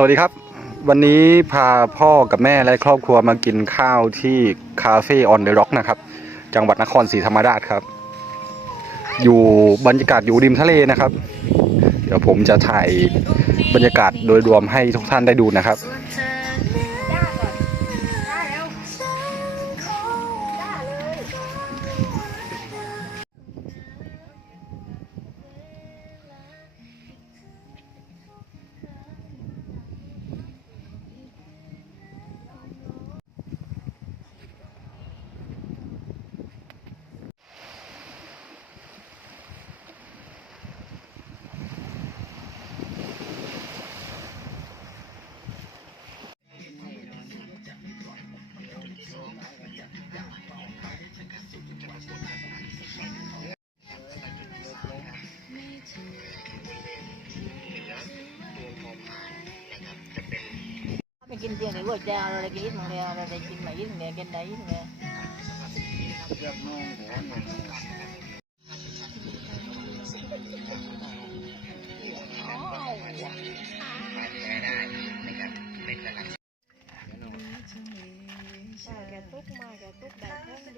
สวัสดีครับ วันนี้พาพ่อกับแม่และครอบครัวมากินข้าวที่คาเฟ่ออนเดอะร็อกนะครับ จังหวัดนครศรีธรรมราชครับ อยู่บรรยากาศอยู่ริมทะเลนะครับ เดี๋ยวผมจะถ่ายบรรยากาศโดยรวมให้ทุกท่านได้ดูนะครับ ไกินเตียงในก๋วยเตี๋ยวอะไรกินมาแล้วอะไรกินมาอีกเนี่ยกินได้อินเนี่ยแกตุกมาแกตุกได้แค่เดียว